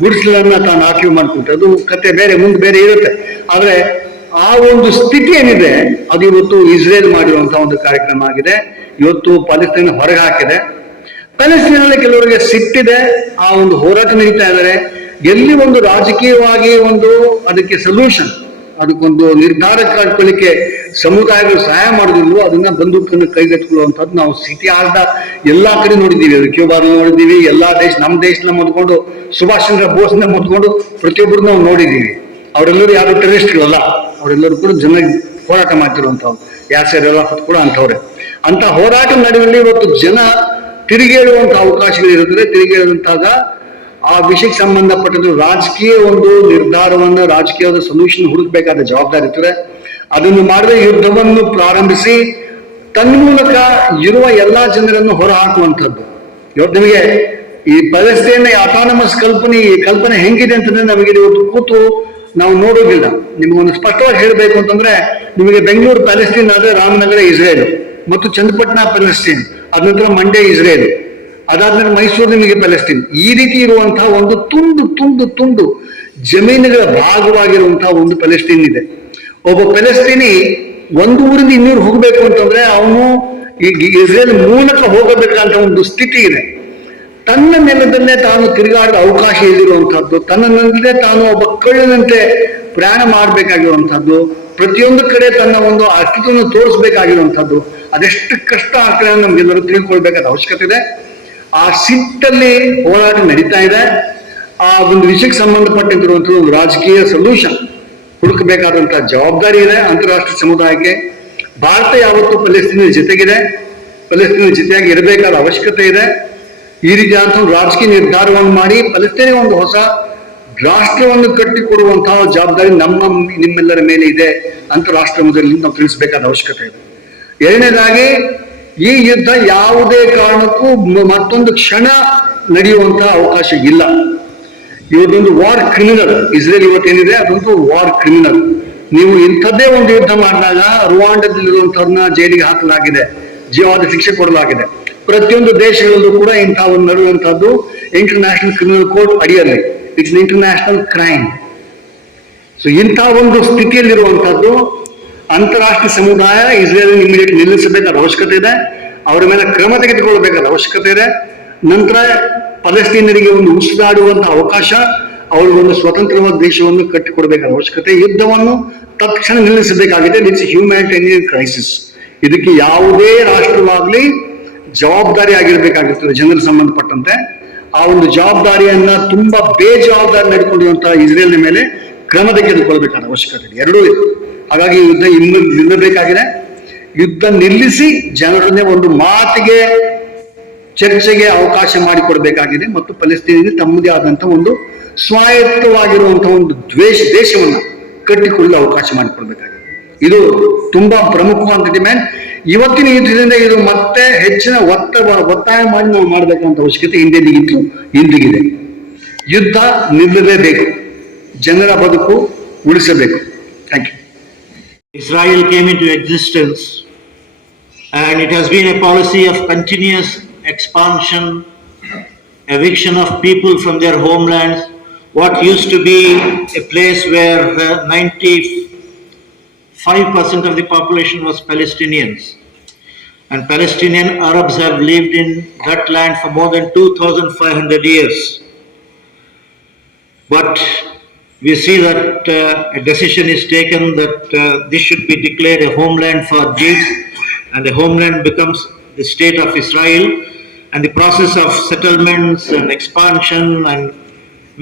ಗುಡಿಸಲನ್ನ ತಾನು ಆಕ್ಯುಪೈ ಮಾಡ್ಕೊಳ್ತಾರೆ. ಅದು ಕತೆ ಬೇರೆ ಮುಂದೆ ಬೇರೆ ಇರುತ್ತೆ. ಆದ್ರೆ ಆ ಒಂದು ಸ್ಥಿತಿ ಏನಿದೆ ಅದು ಇವತ್ತು ಇಸ್ರೇಲ್ ಮಾಡಿರುವಂತಹ ಒಂದು ಕಾರ್ಯಕ್ರಮ ಆಗಿದೆ. ಇವತ್ತು ಪಾಲೆಸ್ತೈನ್ ಹೊರಗೆ ಹಾಕಿದೆ. ಪ್ಯಾಲೆಸ್ಟೈನಲ್ಲಿ ಕೆಲವರಿಗೆ ಸಿಟ್ಟಿದೆ, ಆ ಒಂದು ಹೋರಾಟ ನಡೀತಾ ಇದ್ದಾರೆ. ಎಲ್ಲಿ ಒಂದು ರಾಜಕೀಯವಾಗಿ ಒಂದು ಅದಕ್ಕೆ ಸೊಲ್ಯೂಷನ್, ಅದಕ್ಕೊಂದು ನಿರ್ಧಾರ ಕಟ್ಕೊಳ್ಳಿಕ್ಕೆ ಸಮುದಾಯಗಳು ಸಹಾಯ ಮಾಡೋದಿಲ್ವೋ ಅದನ್ನ ಬಂದೂಕನ್ನು ಕೈಗೆತ್ತಿಕೊಳ್ಳುವಂಥದ್ದು ನಾವು ಇತಿಹಾಸದ ಎಲ್ಲಾ ಕಡೆ ನೋಡಿದ್ದೀವಿ. ಅದು ಕ್ಯೂಬಾದಲ್ಲಿ ನೋಡಿದ್ದೀವಿ, ಎಲ್ಲಾ ನಮ್ಮ ದೇಶನ ಮೊದ್ಕೊಂಡು ಸುಭಾಷ್ ಚಂದ್ರ ಬೋಸ್ನ ಮೊದ್ಕೊಂಡು ಪ್ರತಿಯೊಬ್ಬರು ನಾವು ನೋಡಿದ್ದೀವಿ. ಅವರೆಲ್ಲರೂ ಯಾರು ಟೆರರಿಸ್ಟ್ಗಳಲ್ಲ, ಅವರೆಲ್ಲರೂ ಕೂಡ ಜನ ಹೋರಾಟ ಮಾಡ್ತಿರುವಂಥವ್ರು. ಯಾಸರ್ ಅರಾಫತ್ ಕೂಡ ಅಂಥವ್ರೆ. ಅಂತ ಹೋರಾಟ ನಡುವಲ್ಲಿ ಇವತ್ತು ಜನ ತಿರುಗೇಳುವಂತ ಅವಕಾಶಗಳಿರುತ್ತದೆ. ತಿರುಗೇಳುವಂತಾಗ ಆ ವಿಷಯಕ್ಕೆ ಸಂಬಂಧಪಟ್ಟದ್ದು ರಾಜಕೀಯ ಒಂದು ನಿರ್ಧಾರವನ್ನ, ರಾಜಕೀಯವಾದ ಸೊಲ್ಯೂಷನ್ ಹುಡುಕಬೇಕಾದ ಜವಾಬ್ದಾರಿ ಇರ್ತದೆ. ಅದನ್ನು ಮಾಡದೆ ಯುದ್ಧವನ್ನು ಪ್ರಾರಂಭಿಸಿ ತನ್ಮೂಲಕ ಇರುವ ಎಲ್ಲಾ ಜನರನ್ನು ಹೊರ ಹಾಕುವಂಥದ್ದು. ಇವತ್ತು ನಿಮಗೆ ಈ ಪ್ಯಾಲೆಸ್ತೈನ್ನ ಆಟಾನಮಸ್ ಕಲ್ಪನೆ ಹೆಂಗಿದೆ ಅಂತಂದ್ರೆ ನಮಗೆ ಇವತ್ತು ಕೂತು ನಾವು ನೋಡೋದಿಲ್ಲ. ನಿಮಗೊಂದು ಸ್ಪಷ್ಟವಾಗಿ ಹೇಳಬೇಕು ಅಂತಂದ್ರೆ, ನಿಮಗೆ ಬೆಂಗಳೂರು ಪ್ಯಾಲೆಸ್ತೈನ್ ಆದ್ರೆ ರಾಮನಗರ ಇಸ್ರೇಲ್ ಮತ್ತು ಚನ್ನಪಟ್ಟಣ ಪ್ಯಾಲೆಸ್ತೈನ್, ಅದ ನಂತರ ಮಂಡ್ಯ ಇಸ್ರೇಲ್, ಅದಾದ್ಮೇಲೆ ಮೈಸೂರು ನಿಮಗೆ ಪ್ಯಾಲೆಸ್ತೈನ್. ಈ ರೀತಿ ಇರುವಂತಹ ಒಂದು ತುಂಡು ಜಮೀನುಗಳ ಭಾಗವಾಗಿರುವಂತಹ ಒಂದು ಪ್ಯಾಲೆಸ್ತೈನ್ ಇದೆ. ಒಬ್ಬ ಪ್ಯಾಲೆಸ್ತೈನಿ ಒಂದು ಊರಿಂದ ಇನ್ನೂರು ಹೋಗ್ಬೇಕು ಅಂತಂದ್ರೆ ಅವನು ಇಸ್ರೇಲ್ ಮೂಲಕ ಹೋಗಬೇಕಂತ ಒಂದು ಸ್ಥಿತಿ ಇದೆ. ತನ್ನ ನೆಲದಲ್ಲೇ ತಾನು ತಿರುಗಾಡದ ಅವಕಾಶ ಇಲ್ಲಿರುವಂತಹದ್ದು, ತನ್ನ ನೆಲದಲ್ಲೇ ತಾನು ಒಬ್ಬ ಕಳ್ಳನಂತೆ ಪ್ರಯಾಣ ಮಾಡಬೇಕಾಗಿರುವಂತಹದ್ದು, ಪ್ರತಿಯೊಂದು ಕಡೆ ತನ್ನ ಒಂದು ಅಸ್ತಿತ್ವವನ್ನು ತೋರಿಸ್ಬೇಕಾಗಿರುವಂತಹದ್ದು, ಅದೆಷ್ಟು ಕಷ್ಟ ಆಗ್ತದೆ ನಮ್ಗೆಲ್ಲರೂ ತಿಳ್ಕೊಳ್ಬೇಕಾದ ಅವಶ್ಯಕತೆ ಇದೆ. ಆ ಸಿಟ್ಟಲ್ಲಿ ಹೋರಾಟ ನಡೀತಾ ಇದೆ. ಆ ಒಂದು ವಿಷಯಕ್ಕೆ ಸಂಬಂಧಪಟ್ಟಿರುವಂತಹ ಒಂದು ರಾಜಕೀಯ ಸೊಲ್ಯೂಷನ್ ಹುಡುಕಬೇಕಾದಂತಹ ಜವಾಬ್ದಾರಿ ಇದೆ ಅಂತಾರಾಷ್ಟ್ರೀಯ ಸಮುದಾಯಕ್ಕೆ. ಭಾರತ ಯಾವತ್ತೂ ಪ್ಯಾಲೆಸ್ತೈನ್ ಜೊತೆಗಿದೆ, ಪ್ಯಾಲೆಸ್ತೈನ್ ಜೊತೆಯಾಗಿ ಇರಬೇಕಾದ ಅವಶ್ಯಕತೆ ಇದೆ. ಈ ರೀತಿಯಾದಂತಹ ರಾಜಕೀಯ ನಿರ್ಧಾರವನ್ನು ಮಾಡಿ ಪ್ಯಾಲೆಸ್ತೈನ್ಗೆ ಒಂದು ಹೊಸ ರಾಷ್ಟ್ರವನ್ನು ಕಟ್ಟಿಕೊಡುವಂತಹ ಜವಾಬ್ದಾರಿ ನಿಮ್ಮೆಲ್ಲರ ಮೇಲೆ ಇದೆ ಅಂತಾರಾಷ್ಟ್ರೀಯ ಸಮುದಾಯದಲ್ಲಿ ನಾವು ತಿಳಿಸಬೇಕಾದ ಅವಶ್ಯಕತೆ ಇದೆ. ಎರಡನೇದಾಗಿ, ಈ ಯುದ್ಧ ಯಾವುದೇ ಕಾರಣಕ್ಕೂ ಮತ್ತೊಂದು ಕ್ಷಣ ನಡೆಯುವಂತಹ ಅವಕಾಶ ಇಲ್ಲ. ಇವತ್ತೊಂದು ವಾರ್ ಕ್ರಿಮಿನಲ್ ಇಸ್ರೇಲ್ ಇವತ್ತೇನಿದೆ ಅದೊಂದು ವಾರ್ ಕ್ರಿಮಿನಲ್. ನೀವು ಇಂಥದ್ದೇ ಒಂದು ಯುದ್ಧ ಮಾಡಿದಾಗ ರುವಾಂಡದಲ್ಲಿರುವಂತವ್ರನ್ನ ಜೈಲಿಗೆ ಹಾಕಲಾಗಿದೆ, ಜೀವಾವಧಿ ಶಿಕ್ಷೆ ಕೊಡಲಾಗಿದೆ. ಪ್ರತಿಯೊಂದು ದೇಶಗಳಲ್ಲೂ ಕೂಡ ಇಂತಹ ಒಂದು ನಡುವಂತಹದ್ದು ಇಂಟರ್ನ್ಯಾಷನಲ್ ಕ್ರಿಮಿನಲ್ ಕೋರ್ಟ್ ಅಡಿಯಲ್ಲಿ, ಇಟ್ಸ್ ಇಂಟರ್ನ್ಯಾಷನಲ್ ಕ್ರೈಮ್. ಸೊ ಇಂತಹ ಒಂದು ಸ್ಥಿತಿಯಲ್ಲಿರುವಂತಹದ್ದು ಅಂತಾರಾಷ್ಟ್ರೀಯ ಸಮುದಾಯ ಇಸ್ರೇಲ್ ಇಮಿಡಿಯೇಟ್ ನಿಲ್ಲಿಸಬೇಕಾದ ಅವಶ್ಯಕತೆ ಇದೆ. ಅವರ ಮೇಲೆ ಕ್ರಮ ತೆಗೆದುಕೊಳ್ಳಬೇಕಾದ ಅವಶ್ಯಕತೆ ಇದೆ. ನಂತರ ಪ್ಯಾಲೆಸ್ತೈನರಿಗೆ ಒಂದು ಉಸಿರಾಡುವಂತಹ ಅವಕಾಶ, ಅವ್ರಿಗೊಂದು ಸ್ವತಂತ್ರವಾದ ದೇಶವನ್ನು ಕಟ್ಟಿಕೊಡಬೇಕಾದ ಅವಶ್ಯಕತೆ. ಯುದ್ಧವನ್ನು ತಕ್ಷಣ ನಿಲ್ಲಿಸಬೇಕಾಗಿದೆ. It's ಹ್ಯೂಮ್ಯಾನಿಟೇರಿಯನ್ crisis. ಇದಕ್ಕೆ ಯಾವುದೇ ರಾಷ್ಟ್ರವಾಗ್ಲಿ ಜವಾಬ್ದಾರಿ ಆಗಿರ್ಬೇಕಾಗಿರ್ತದೆ ಜನರಿಗೆ ಸಂಬಂಧಪಟ್ಟಂತೆ. ಆ ಒಂದು ಜವಾಬ್ದಾರಿಯನ್ನ ತುಂಬಾ ಬೇಜವಾಬ್ದಾರಿ ನಡೆದುಕೊಂಡಿರುವಂತಹ ಇಸ್ರೇಲ್ನ ಮೇಲೆ ಕ್ರಮ ತೆಗೆದುಕೊಳ್ಬೇಕಾದ ಅವಶ್ಯಕತೆ ಇದೆ. ಎರಡೂ ಇದೆ. ಹಾಗಾಗಿ ಯುದ್ಧ ಇನ್ನು ನಿಲ್ಲಬೇಕಾಗಿದೆ. ಯುದ್ಧ ನಿಲ್ಲಿಸಿ ಜನರನ್ನೇ ಒಂದು ಮಾತಿಗೆ, ಚರ್ಚೆಗೆ ಅವಕಾಶ ಮಾಡಿಕೊಡ್ಬೇಕಾಗಿದೆ. ಮತ್ತು ಪ್ಯಾಲೆಸ್ತೈನಿಗೆ ತಮ್ಮದೇ ಆದಂತಹ ಒಂದು ಸ್ವಾಯತ್ತವಾಗಿರುವಂತಹ ಒಂದು ದೇಶವನ್ನ ಕಟ್ಟಿಕೊಳ್ಳಲು ಅವಕಾಶ ಮಾಡಿಕೊಡ್ಬೇಕಾಗಿದೆ. ಇದು ತುಂಬಾ ಪ್ರಮುಖವಾದ ಡಿಮ್ಯಾಂಡ್. ಇವತ್ತಿನ ಯುದ್ಧದಿಂದ ಇದು ಮತ್ತೆ ಹೆಚ್ಚಿನ ಒತ್ತಾಯ ಮಾಡಿ ನಾವು ಮಾಡಬೇಕಂತ ಅವಶ್ಯಕತೆ ಇಂದಿಗಿದೆ. ಯುದ್ಧ ನಿಲ್ಲಲೇಬೇಕು, ಜನರ ಬದುಕು ಉಳಿಸಬೇಕು. Thank you. Israel came into existence and it has been a policy of continuous expansion, eviction of people from their homelands. What used to be a place where 95% of the population was Palestinians, and Palestinian Arabs have lived in that land for more than 2,500 years. But we see that a decision is taken that this should be declared a homeland for Jews, and the homeland becomes the state of Israel, and the process of settlements and expansion and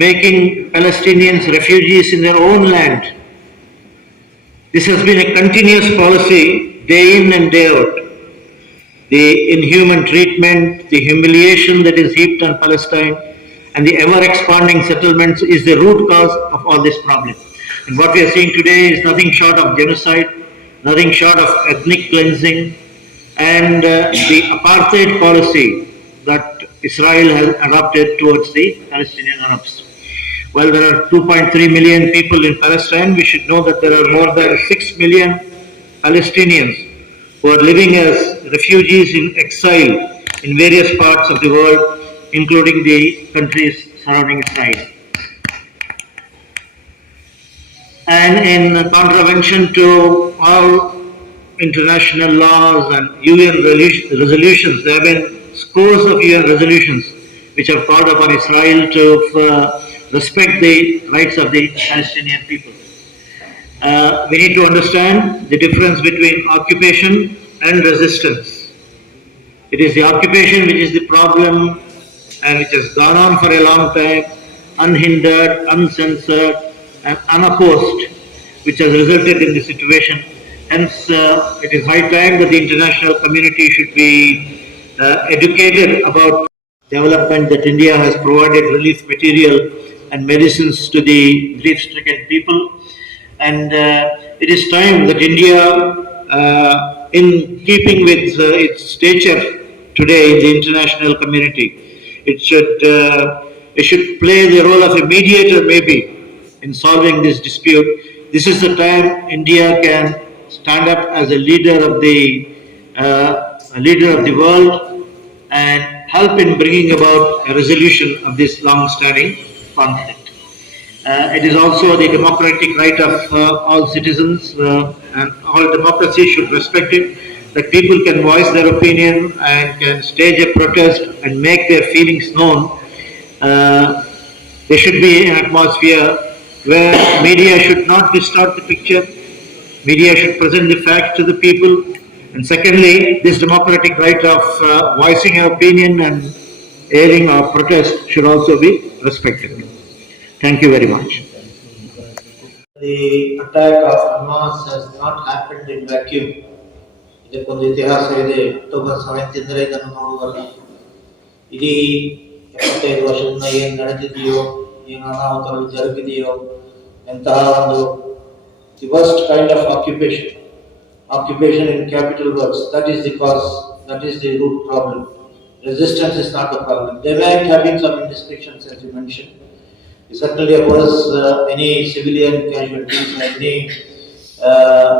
making Palestinians refugees in their own land. This has been a continuous policy day in and day out. The inhuman treatment, the humiliation that is heaped on Palestine, and the ever-expanding settlements is the root cause of all this problem. And what we are seeing today is nothing short of genocide, nothing short of ethnic cleansing, and the apartheid policy that Israel has adopted towards the Palestinian Arabs. While there are 2.3 million people in Palestine, we should know that there are more than 6 million Palestinians who are living as refugees in exile in various parts of the world, including the countries surrounding Israel. and in contravention to all international laws and UN resolutions. There have been scores of UN resolutions which have called upon Israel to respect the rights of the Palestinian people. We need to understand the difference between occupation and resistance. It is the occupation which is the problem and which has gone on for a long time, unhindered, uncensored and unopposed, which has resulted in this situation. Hence, it is high time that the international community should be educated about development, that India has provided relief material and medicines to the grief-stricken people. And it is time that India, in keeping with its stature today in the international community, it should play the role of a mediator maybe in solving this dispute. This is the time India can stand up as a leader of the world and help in bringing about a resolution of this long-standing conflict. It is also the democratic right of all citizens, and all democracies should respect it, that people can voice their opinion and can stage a protest and make their feelings known. There should be an atmosphere where media should not distort the picture. Media should present the facts to the people. And secondly, this democratic right of voicing your opinion and airing or protest should also be respected. Thank you very much. The attack of Hamas has not happened in vacuum. ಇದಕ್ಕೊಂದು ಇತಿಹಾಸ ಇದೆ. ಅಕ್ಟೋಬರ್ 7 ಇದನ್ನು ನೋಡುವಲ್ಲ. ಇಡೀ 75 ವರ್ಷದಿಂದ ಏನು ನಡೆದಿದೆಯೋ, ಏನು ಅನಾಹುತಗಳು ಜರುಗಿದೆಯೋ, ಎಂತಹ ಒಂದು the worst kind of occupation in capital words, that is the cause, that is the root problem. Resistance is not the problem. There may have been some indiscretions, as you mentioned. It certainly occurs any civilian casualties, any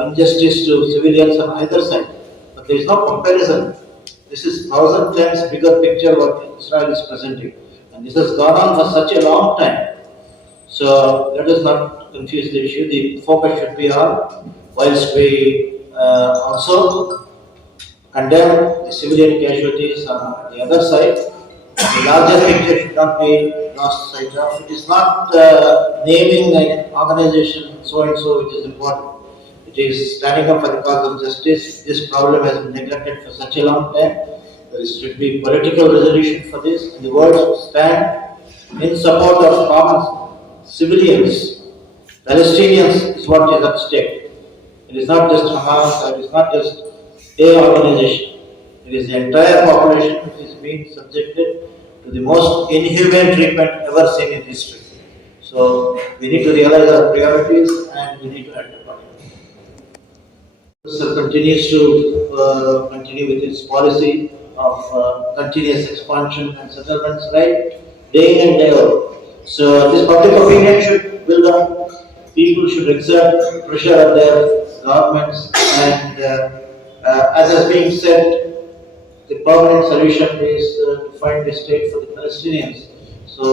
injustice to civilians on either side. But there is no comparison. This is 1,000 times bigger picture what Israel is presenting. And this has gone on for such a long time. So let us not confuse the issue. The focus should be on, whilst we also condemn the civilian casualties on the other side, the larger picture should not be lost sight of. It is not naming an organization so and so which is important. It is standing up for the cause of justice. This problem has been neglected for such a long time. There should be political resolution for this, and the world should stand in support of common civilians. Palestinians is what is at stake. It is not just Hamas, it is not just a organization. It is the entire population which is being subjected to the most inhumane treatment ever seen in history. So we need to realize our priorities and we need to act upon it. Sir continues to continue with its policy of continuous expansion and settlements, right, day in and day out. So this public opinion should build up. People should exert pressure on their governments, and as has been said, the permanent solution is to find a state for the Palestinians. So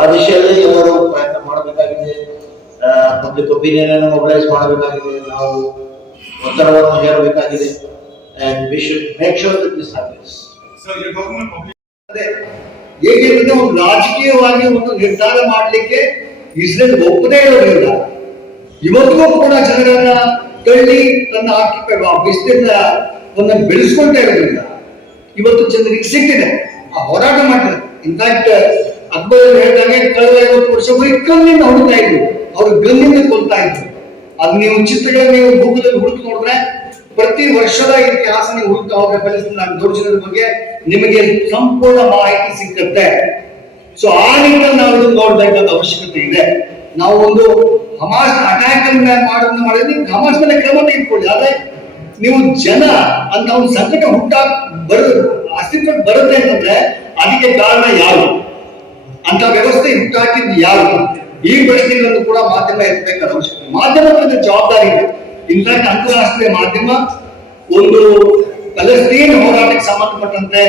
ಆದಿಶಲ್ಲಿ ಎಲ್ಲರೂ ಪ್ರಯತ್ನ ಮಾಡಬೇಕಾಗಿದೆ, ಪಬ್ಲಿಕ್ ಒಪಿನಿಯನ್ ಅನ್ನು ಮೊಬಿಲೈಸ್ ಮಾಡಬೇಕಾಗಿದೆ, ನಾವು ಒತ್ತಡವನ್ನು ಹೇರಬೇಕಾಗಿದೆ, and we should make sure that this happens. So your government ಹೇಗೆಂದ್ರೆ ಒಂದು ರಾಜಕೀಯವಾಗಿ ಒಂದು ನಿರ್ಧಾರ ಮಾಡಲಿಕ್ಕೆ ಇಸ್ರೇಲ್ ಒಪ್ಪದೇ ಇರೋದ್ರಿಂದ ಇವತ್ತಿಗೂ ಕೂಡ ಜನರನ್ನ ತಳ್ಳಿ ತನ್ನ ವಿಸ್ತೀರ್ಣವನ್ನು ಬೆಳೆಸ್ಕೊಳ್ತಾ ಇರೋದ್ರಿಂದ ಇವತ್ತು ಜನರಿಗೆ ಸಿಕ್ಕಿದೆ, ಆ ಹೋರಾಟ ಮಾಡ್ತಾರೆ. ಇನ್ಫ್ಯಾಕ್ಟ್ ಅಕ್ಬರ್ ಹೇಳಿದಾಗ ಕಳೆದ 50 ವರ್ಷ ಬರೀ ಕಲ್ಲಿಂದ ಹೊಡ್ತಾ ಇದ್ರು, ಅವ್ರು ಗನ್ನಿಂದ ಕೊಲ್ತಾ ಇದ್ರು. ಅದು ನೀವು ಚಿತ್ರಗಳನ್ನ ನೀವು ಗೂಗಲ್ ಹುಡುಕಿ ನೋಡಿದ್ರೆ ಪ್ರತಿ ವರ್ಷದ ಇತಿಹಾಸ ನೀವು ಹುಡುಕ್ತಾ ಹೋದ್ರೆ ಪ್ಯಾಲೆಸ್ಟೈನ್ ದೌರ್ಜನ್ಯದ ಬಗ್ಗೆ ನಿಮಗೆ ಸಂಪೂರ್ಣ ಮಾಹಿತಿ ಸಿಕ್ಕತ್ತೆ. ಸೊ ಆ ನಿಟ್ಟಿನಲ್ಲಿ ನಾವು ಇದನ್ನು ನೋಡಬೇಕಾದ ಅವಶ್ಯಕತೆ ಇದೆ. ನಾವು ಒಂದು ಹಮಾಸ್ ಅಟ್ಯಾಕ್ ಮಾಡಿದ್ರೆ ಹಮಾಸ್ ಮೇಲೆ ಕ್ರಮ ತೆಗೆದುಕೊಳ್ಳಿ, ಆದ್ರೆ ನೀವು ಜನ ಅಂತ ಒಂದು ಸಂಕಟ ಅಸ್ತಿತ್ವಕ್ಕೆ ಬರುತ್ತೆ ಅಂತಂದ್ರೆ ಅದಕ್ಕೆ ಕಾರಣ ಯಾರು, ಅಂತ ವ್ಯವಸ್ಥೆ ಹುಟ್ಟಾಕಿದ್ದು ಯಾರು, ಈ ಪ್ರಶ್ನೆಗಳನ್ನು ಕೂಡ ಮಾಧ್ಯಮ ಎತ್ತಬೇಕಾದ ಅವಶ್ಯಕತೆ. ಮಾಧ್ಯಮದ ಜವಾಬ್ದಾರಿ ಇದೆ. ಇನ್ಫ್ಯಾಕ್ಟ್ ಅಂತಾರಾಷ್ಟ್ರೀಯ ಮಾಧ್ಯಮ ಒಂದು ಪ್ಯಾಲೆಸ್ಟೈನ್ ಹೋರಾಟಕ್ಕೆ ಸಂಬಂಧಪಟ್ಟಂತೆ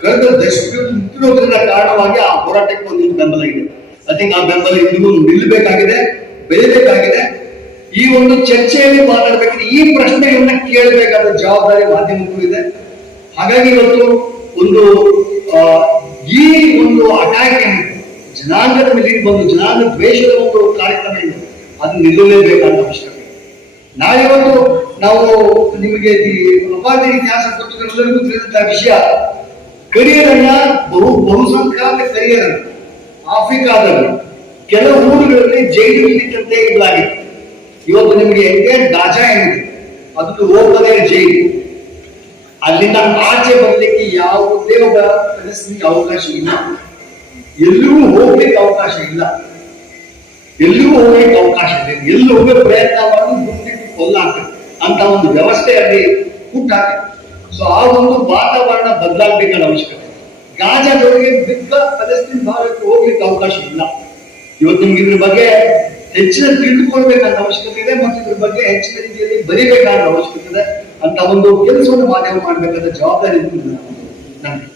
ಕಳೆದ ದಶಕದ ಕಾರಣವಾಗಿ ಆ ಹೋರಾಟಕ್ಕೆ ಒಂದು ಬೆಂಬಲ ಇದೆ. ಐ ಥಿಂಕ್ ಆ ಬೆಂಬಲ ಇಂದಿಗೂ ನಿಲ್ಲಬೇಕಾಗಿದೆ, ಬೆಳಿಬೇಕಾಗಿದೆ. ಈ ಒಂದು ಚರ್ಚೆಯಲ್ಲಿ ಮಾತಾಡಬೇಕಾದ್ರೆ ಈ ಪ್ರಶ್ನೆಯನ್ನ ಕೇಳಬೇಕಾದ ಜವಾಬ್ದಾರಿ ಮಾಧ್ಯಮಕ್ಕೂ ಇದೆ. ಹಾಗಾಗಿ ಇವತ್ತು ಒಂದು ಈ ಒಂದು ಅಟ್ಯಾಕ್ ಏನಿದೆ, ಜನಾಂಗದ ಮೇಲೆ ಬಂದು ಜನಾಂಗ ದ್ವೇಷದ ಒಂದು ಕಾರ್ಯಕ್ರಮ ಇದೆ, ಅದು ನಿಲ್ಲಲೇಬೇಕಾದ ಅವಶ್ಯಕತೆ. ನಾವಿವತ್ತು ನಾವು ನಿಮಗೆ ಉಪಾಧಿ ಇತಿಹಾಸ ಎಲ್ಲರಿಗೂ ತಿಳಿದಂತಹ ವಿಷಯ, ಕರಿಯರ್ ಅನ್ನ ಬಹುಸಂಖ್ಯಾತ ಕರಿಯರ್ ಅನ್ನ ಆಫ್ರಿಕಾದಲ್ಲಿ ಕೆಲವು ಊರುಗಳಲ್ಲಿ ಜೈಲಿನಲ್ಲಿಟ್ಟಂತೆ ಇಡಲಾಗಿತ್ತು. ಇವತ್ತು ನಿಮಗೆ ಗಾಜಾ ಏನಿದೆ ಅದು ಹೋಗದೇ ಜೈಲು, ಅಲ್ಲಿಂದ ಆಚೆ ಬರ್ಲಿಕ್ಕೆ ಯಾವುದೇ ಒಬ್ಬ ಫಲಸ್ತೀನಿಗೆ ಅವಕಾಶ ಇಲ್ಲ, ಎಲ್ಲಿಗೂ ಹೋಗ್ಲಿಕ್ಕೆ ಅವಕಾಶ ಇಲ್ಲ, ಎಲ್ಲಿಗೂ ಹೋಗ್ಲಿಕ್ಕೆ ಅವಕಾಶ ಇದೆ. ಎಲ್ಲಿ ಹೋಗೋ ಪ್ರಯತ್ನ ಮಾಡೋದು ಗುಂಡಿಟ್ಟು ಕೊಲ್ಲಾಗ್ತದೆ ಅಂತ ಒಂದು ವ್ಯವಸ್ಥೆ ಅಲ್ಲಿ ಹುಟ್ಟಾಗ್ತದೆ. ಸೊ ಆ ಒಂದು ವಾತಾವರಣ ಬದಲಾಗಬೇಕಾದ ಅವಶ್ಯಕತೆ. ಗಾಜಾದೊಳಗೆ ಬಿದ್ದ ಫಲಸ್ತೀನ್ ಭಾಗಕ್ಕೆ ಹೋಗ್ಲಿಕ್ಕೆ ಅವಕಾಶ ಇಲ್ಲ. ಇವತ್ತು ನಿಮ್ಗೆ ಇದ್ರ ಬಗ್ಗೆ ಹೆಚ್ಚಿನ ತಿಳಿದುಕೊಳ್ಬೇಕಾದ ಅವಶ್ಯಕತೆ ಇದೆ ಮತ್ತು ಇದ್ರ ಬಗ್ಗೆ ಹೆಚ್ಚಿನ ರೀತಿಯಲ್ಲಿ ಬರೀಬೇಕಾದ ಅವಶ್ಯಕತೆ ಇದೆ ಅಂತ ಒಂದು ಕೆಲಸವನ್ನು ಮಾಧ್ಯಮ ಮಾಡಬೇಕಾದ ಜವಾಬ್ದಾರಿ ನನಗೆ.